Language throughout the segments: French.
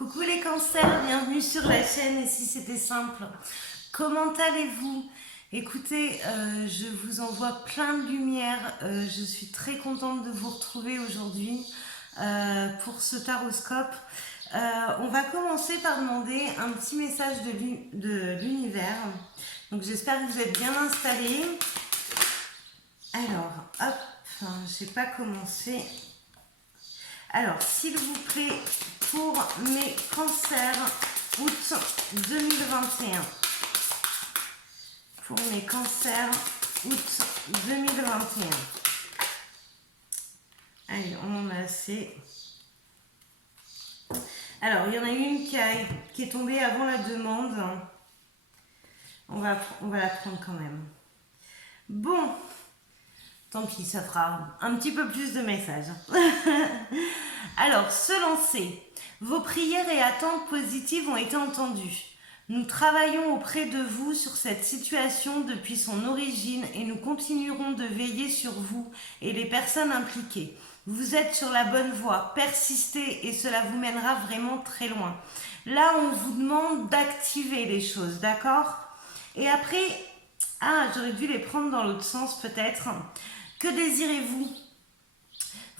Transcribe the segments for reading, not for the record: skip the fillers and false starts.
Coucou les cancers, bienvenue sur la chaîne. Et si c'était simple, comment allez-vous? Écoutez, je vous envoie plein de lumière. Je suis très contente de vous retrouver aujourd'hui pour ce taroscope. On va commencer par demander un petit message de l'univers. Donc j'espère que vous êtes bien installés. Alors, hop, je n'ai pas commencé. Alors, s'il vous plaît, pour mes cancers, août 2021. Pour mes cancers, août 2021. Allez, on en a assez. Alors, il y en a une qui est tombée avant la demande. On va la prendre quand même. Bon, tant pis, ça fera un petit peu plus de messages. Alors, se lancer. Vos prières et attentes positives ont été entendues. Nous travaillons auprès de vous sur cette situation depuis son origine et nous continuerons de veiller sur vous et les personnes impliquées. Vous êtes sur la bonne voie, persistez et cela vous mènera vraiment très loin. Là, on vous demande d'activer les choses, d'accord? Et après, j'aurais dû les prendre dans l'autre sens peut-être. Que désirez-vous?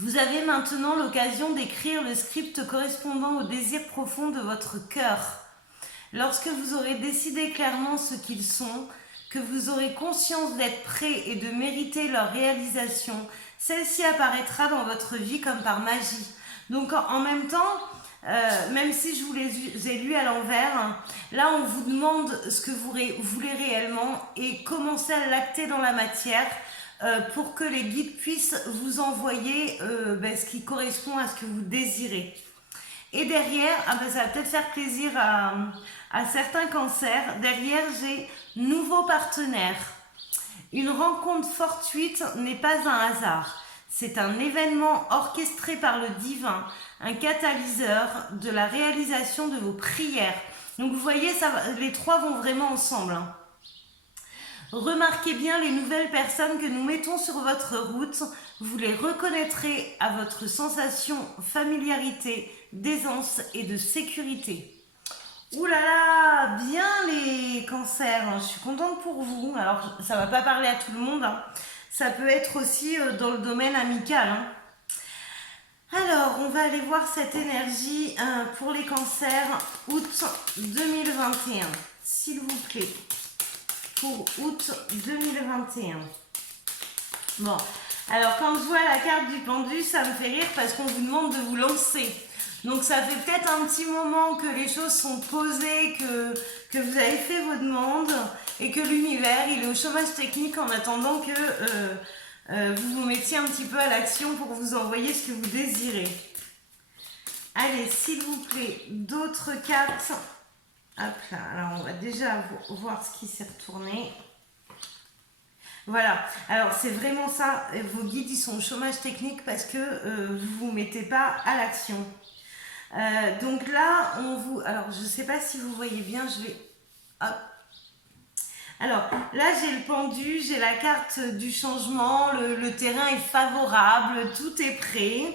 Vous avez maintenant l'occasion d'écrire le script correspondant au désir profond de votre cœur. Lorsque vous aurez décidé clairement ce qu'ils sont, que vous aurez conscience d'être prêt et de mériter leur réalisation, celle-ci apparaîtra dans votre vie comme par magie. Donc en même temps, même si je vous les ai lus à l'envers, là on vous demande ce que vous voulez réellement et commencez à l'acter dans la matière pour que les guides puissent vous envoyer ce qui correspond à ce que vous désirez. Et derrière, ça va peut-être faire plaisir à certains cancers, derrière j'ai nouveau partenaire. Une rencontre fortuite n'est pas un hasard. C'est un événement orchestré par le divin, un catalyseur de la réalisation de vos prières. Donc vous voyez, les trois vont vraiment ensemble. Remarquez bien les nouvelles personnes que nous mettons sur votre route. Vous les reconnaîtrez à votre sensation familiarité, d'aisance et de sécurité. Ouh là là, bien les cancers, je suis contente pour vous. Alors, ça ne va pas parler à tout le monde. Ça peut être aussi dans le domaine amical. Alors, on va aller voir cette énergie pour les cancers août 2021. S'il vous plaît. Pour août 2021. Bon, alors quand je vois la carte du pendu, ça me fait rire parce qu'on vous demande de vous lancer. Donc ça fait peut-être un petit moment que les choses sont posées, que vous avez fait vos demandes et que l'univers, il est au chômage technique en attendant que vous vous mettiez un petit peu à l'action pour vous envoyer ce que vous désirez. Allez, s'il vous plaît, d'autres cartes. Hop là, alors on va déjà voir ce qui s'est retourné. Voilà, alors c'est vraiment ça, vos guides ils sont au chômage technique parce que vous ne vous mettez pas à l'action. Donc là, alors je ne sais pas si vous voyez bien, je vais... Hop. Alors là j'ai le pendu, j'ai la carte du changement, le terrain est favorable, tout est prêt.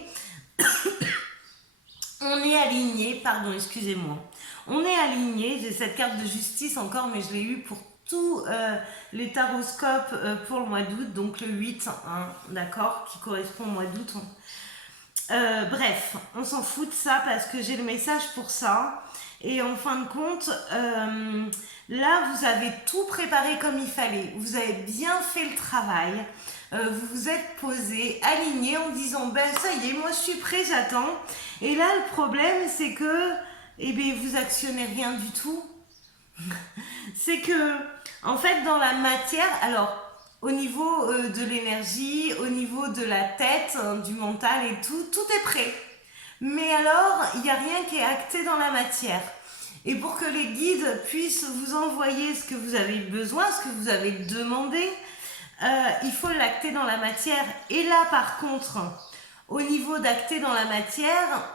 On est aligné, pardon, excusez-moi. On est aligné, j'ai cette carte de justice encore, mais je l'ai eue pour tous les taroscopes pour le mois d'août, donc le 8, d'accord, qui correspond au mois d'août. Bref, on s'en fout de ça parce que j'ai le message pour ça. Et en fin de compte, là, vous avez tout préparé comme il fallait. Vous avez bien fait le travail. Vous vous êtes posé, aligné en disant ça y est, moi je suis prêt, j'attends. Et là, le problème, c'est que vous actionnez rien du tout. C'est que, en fait, dans la matière, alors, au niveau de l'énergie, au niveau de la tête, du mental et tout, tout est prêt. Mais alors, il n'y a rien qui est acté dans la matière. Et pour que les guides puissent vous envoyer ce que vous avez besoin, ce que vous avez demandé, il faut l'acter dans la matière. Et là, par contre, au niveau d'acter dans la matière,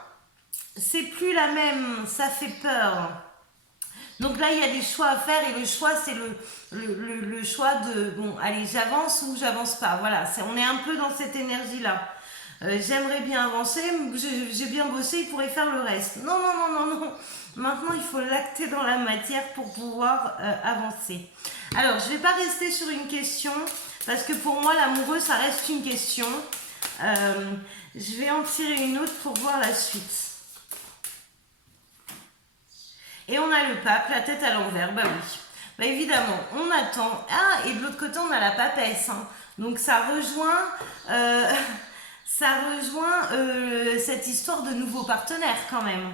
c'est plus la même, ça fait peur. Donc là, il y a des choix à faire et le choix, c'est le choix de, bon, allez, j'avance ou j'avance pas. Voilà, on est un peu dans cette énergie-là. j'aimerais bien avancer, j'ai bien bossé, il pourrait faire le reste. Non, non, non, non, non. Maintenant, il faut l'acter dans la matière pour pouvoir avancer. Alors, je ne vais pas rester sur une question, parce que pour moi, l'amoureux, ça reste une question. Je vais en tirer une autre pour voir la suite. Et on a le pape, la tête à l'envers, bah oui. Bah évidemment, on attend. Ah, et de l'autre côté, on a la papesse. Hein. Donc ça rejoint, cette histoire de nouveaux partenaires quand même.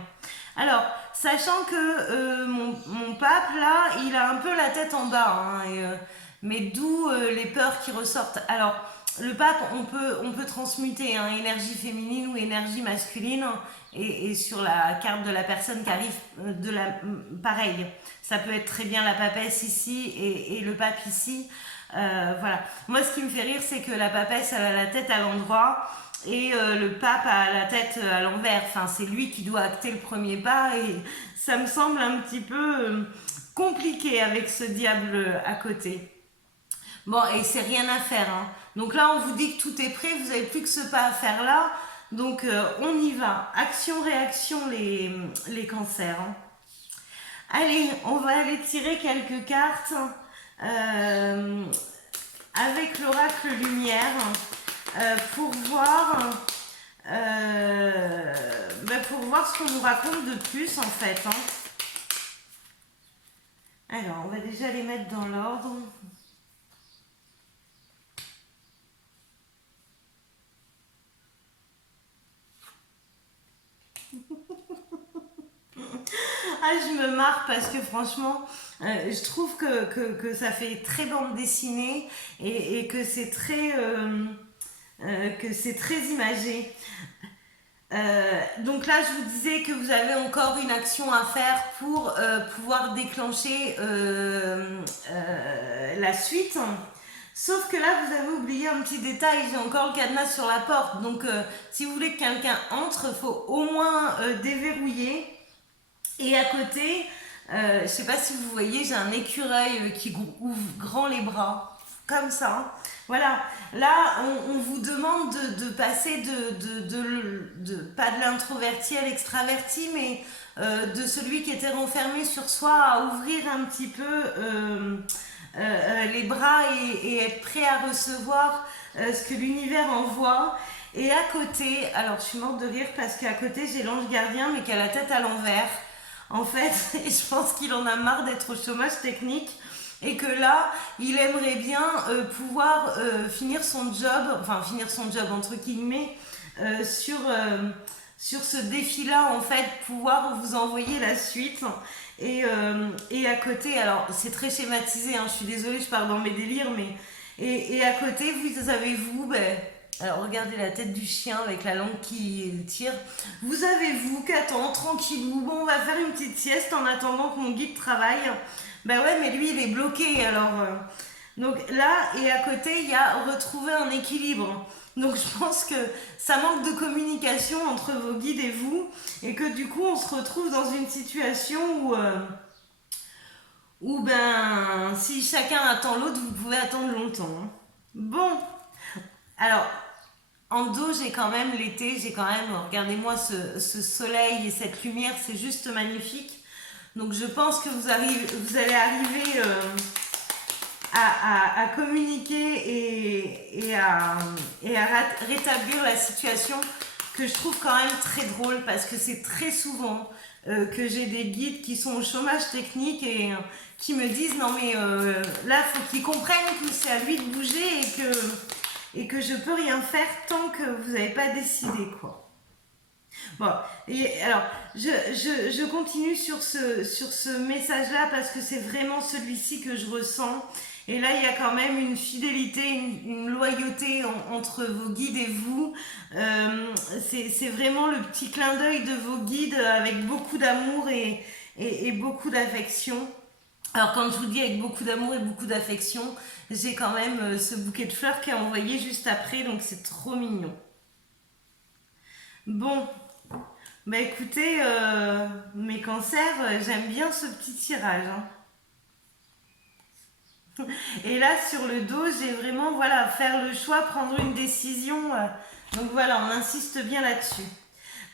Alors, sachant que mon pape, là, il a un peu la tête en bas. Hein, mais d'où les peurs qui ressortent. Alors, le pape, on peut transmuter hein, énergie féminine ou énergie masculine. Et sur la carte de la personne qui arrive, pareil. Ça peut être très bien la papesse ici et le pape ici. Voilà. Moi, ce qui me fait rire, c'est que la papesse, elle a la tête à l'endroit et le pape a la tête à l'envers. Enfin, c'est lui qui doit acter le premier pas et ça me semble un petit peu compliqué avec ce diable à côté. Bon, et c'est rien à faire. Hein. Donc là, on vous dit que tout est prêt, vous n'avez plus que ce pas à faire là. Donc on y va. Action-réaction les cancers. Hein. Allez, on va aller tirer quelques cartes avec l'oracle lumière pour voir pour voir ce qu'on nous raconte de plus en fait. Hein. Alors, on va déjà les mettre dans l'ordre. Ah, je me marre parce que franchement, je trouve que ça fait très bande dessinée et que c'est très imagé. Donc là, je vous disais que vous avez encore une action à faire pour pouvoir déclencher la suite. Sauf que là, vous avez oublié un petit détail, j'ai encore le cadenas sur la porte. Donc, si vous voulez que quelqu'un entre, il faut au moins déverrouiller. Et à côté, je ne sais pas si vous voyez, j'ai un écureuil qui ouvre grand les bras, comme ça. Voilà, là, on vous demande de passer pas de l'introverti à l'extraverti, mais de celui qui était renfermé sur soi à ouvrir un petit peu les bras et être prêt à recevoir ce que l'univers envoie. Et à côté, alors je suis morte de rire parce qu'à côté j'ai l'ange gardien mais qui a la tête à l'envers. En fait, et je pense qu'il en a marre d'être au chômage technique et que là, il aimerait bien pouvoir finir son job entre guillemets, sur ce défi-là, en fait, pouvoir vous envoyer la suite. Et à côté, alors c'est très schématisé, hein, je suis désolée, je pars dans mes délires, mais. Et à côté, vous avez vous, alors regardez la tête du chien avec la langue qui tire. Vous avez vous qui attend tranquillou. Bon, on va faire une petite sieste en attendant que mon guide travaille. Ben ouais, mais lui il est bloqué alors. Donc là et à côté il y a retrouver un équilibre. Donc je pense que ça manque de communication entre vos guides et vous et que du coup on se retrouve dans une situation où ben si chacun attend l'autre vous pouvez attendre longtemps. Hein. Bon, alors en dos, j'ai quand même l'été, j'ai quand même, regardez-moi ce soleil et cette lumière, c'est juste magnifique. Donc je pense que vous allez arriver à communiquer et à rétablir la situation que je trouve quand même très drôle parce que c'est très souvent que j'ai des guides qui sont au chômage technique et qui me disent non mais là, il faut qu'ils comprennent que c'est à lui de bouger et que je peux rien faire tant que vous n'avez pas décidé quoi. Bon, et alors je continue sur ce message-là parce que c'est vraiment celui-ci que je ressens. Et là, il y a quand même une fidélité, une loyauté entre vos guides et vous. C'est vraiment le petit clin d'œil de vos guides avec beaucoup d'amour et beaucoup d'affection. Alors quand je vous dis avec beaucoup d'amour et beaucoup d'affection, j'ai quand même ce bouquet de fleurs qui est envoyé juste après, donc c'est trop mignon. Bon, bah écoutez, mes cancers, j'aime bien ce petit tirage. Hein. Et là, sur le dos, j'ai vraiment, voilà, faire le choix, prendre une décision Donc voilà, on insiste bien là-dessus.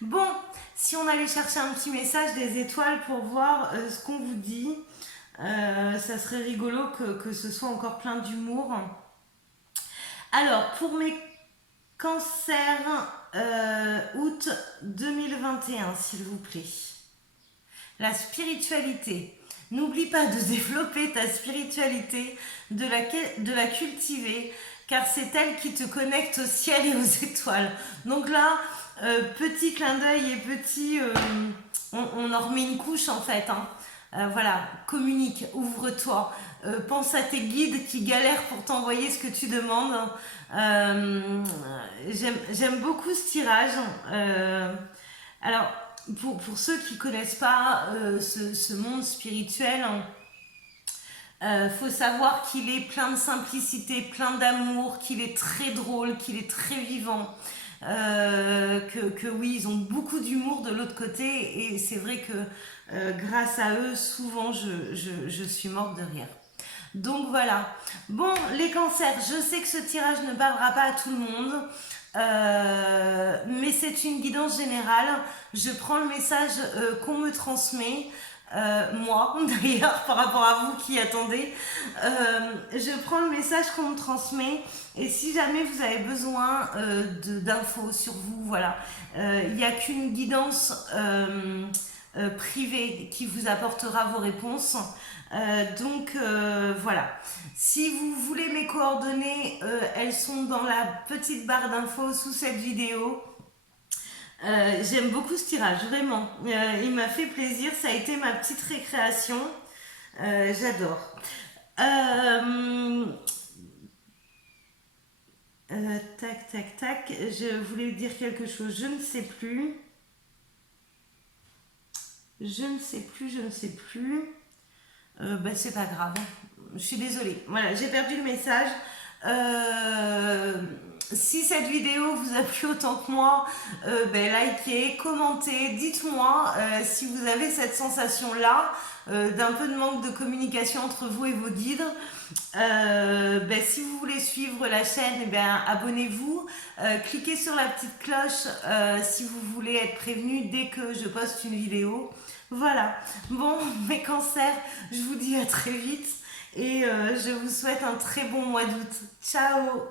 Bon, si on allait chercher un petit message des étoiles pour voir ce qu'on vous dit, ça serait rigolo que ce soit encore plein d'humour. Alors, pour mes cancers, août 2021, s'il vous plaît. La spiritualité. N'oublie pas de développer ta spiritualité, de la cultiver, car c'est elle qui te connecte au ciel et aux étoiles. Donc là, petit clin d'œil et petit... on en remet une couche en fait. Hein. Voilà, communique, ouvre-toi. Pense à tes guides qui galèrent pour t'envoyer ce que tu demandes. J'aime beaucoup ce tirage. Alors, pour ceux qui ne connaissent pas ce monde spirituel, faut savoir qu'il est plein de simplicité, plein d'amour, qu'il est très drôle, qu'il est très vivant. Que oui, ils ont beaucoup d'humour de l'autre côté et c'est vrai que grâce à eux, souvent je suis morte de rire. Donc voilà. Bon, les cancers, je sais que ce tirage ne parlera pas à tout le monde. Mais c'est une guidance générale. Je prends le message qu'on me transmet, moi d'ailleurs, par rapport à vous qui attendez. Je prends le message qu'on me transmet et si jamais vous avez besoin d'infos sur vous, voilà, il n'y a qu'une guidance privée qui vous apportera vos réponses. Donc voilà. Si vous voulez mes coordonnées, elles sont dans la petite barre d'infos sous cette vidéo. J'aime beaucoup ce tirage, vraiment. Il m'a fait plaisir, ça a été ma petite récréation. J'adore. Tac, tac, tac. Je voulais dire quelque chose, je ne sais plus. Je ne sais plus. C'est pas grave. Je suis désolée. Voilà, j'ai perdu le message. Si cette vidéo vous a plu autant que moi, likez, commentez, dites-moi si vous avez cette sensation-là d'un peu de manque de communication entre vous et vos guides. Si vous voulez suivre la chaîne, abonnez-vous. Cliquez sur la petite cloche si vous voulez être prévenu dès que je poste une vidéo. Voilà. Bon, mes cancers, je vous dis à très vite et je vous souhaite un très bon mois d'août. Ciao!